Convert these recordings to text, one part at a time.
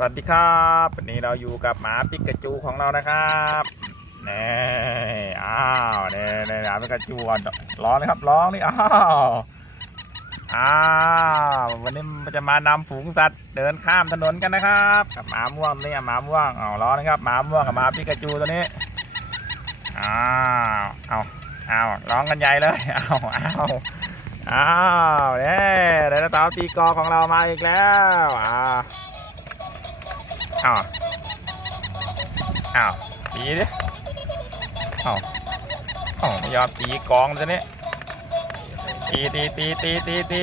สวัสดีครับ วันนี้เราอยู่กับหมาปิกาจูของเรานะครับนี่อ้าวนี่นี่หมาปิกาจูอะร้องเลยครับร้องนี่อ้าวอ้าววันนี้จะมานำฝูงสัตว์เดินข้ามถนนกันนะครับกับหมาม่วงนี่หมาม่วงอ้าวร้องนะครับหมาม่วงกับหมาปิกาจูตัวนี้อ้าวเอาเอาร้องกันใหญ่เลยเอาเอาอ้าวเนี่ยไดโนเสาร์ตีกอของเรามาอีกแล้วอ่าว อ้าวอ้าวตีดิอ้าวอ้าวไม่ยอมตีกองเลยนี่ตีตีตีตีตีตี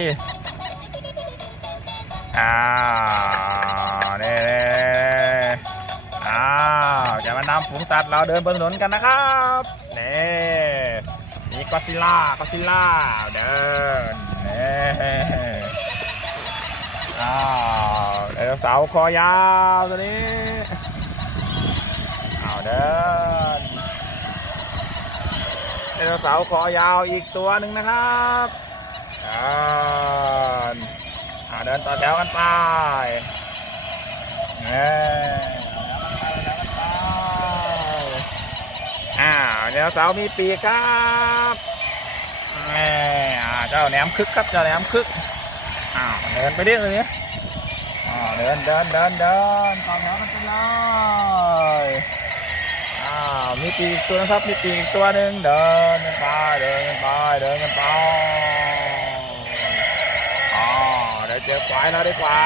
อ้าวเน่อ้าวจะมานำฝูงสัตว์เราเดินบนถนนกันนะครับเน่มีก็อซิล่าก็อซิล่าเดิน เสาคอยาวตัวนี้เอาเดินไดโนเสาร์คอยาวอีกตัวหนึ่งนะครับเดินอ่าเดินต่อแถวกันไปเน่อ้าวไดโนเสาร์มีปีกครับแหม่อ่าเจ้าแหนมคึกครับเจ้าแหนมคึกอ้าวเดินไปเรื่อยเลยอ่าว เดินเดินเดินเดินต่อแถวกันไปเลยอ้าวมีปีกตัวนะครับมีปีกอีกตัวหนึ่งเดินกันไปเดินกันไปเดินกันไปอ๋อเดี๋ยวเจอควายแล้วดีกว่า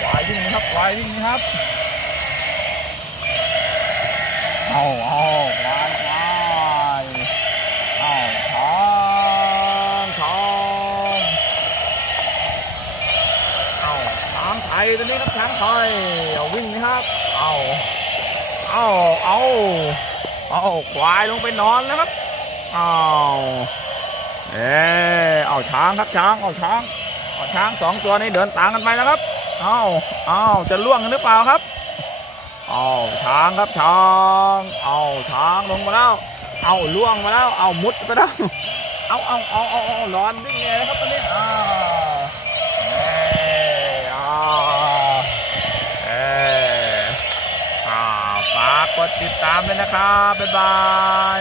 ควายวิ่งนะครับควายวิ่งนะครับเอาเอาควายควายเอาทองทอง เอาช้างไทยตัวนี้ครับช้างไทยเอาวิ่งนะครับ เอาเอาเอาเอาควายลงไปนอนแล้วครับเอาเออเอาช้างครับช้างเอาช้างเอาช้างสองตัวนี้เดินตามกันไปแล้วครับเอาเอาจะล่วงกันหรือเปล่าครับเอาช้างครับช้างเอาช้างลงมาแล้วเอาล่วงมาแล้วเอามุดไปแล้วเอาเอาเอาเอาเอานอนวิ่งเลยนะครับตอนนี้อ้าว เอ้ยอ่าเอ้ยอ่า ฝากกดติดตามด้วยนะครับ บ๊ายบาย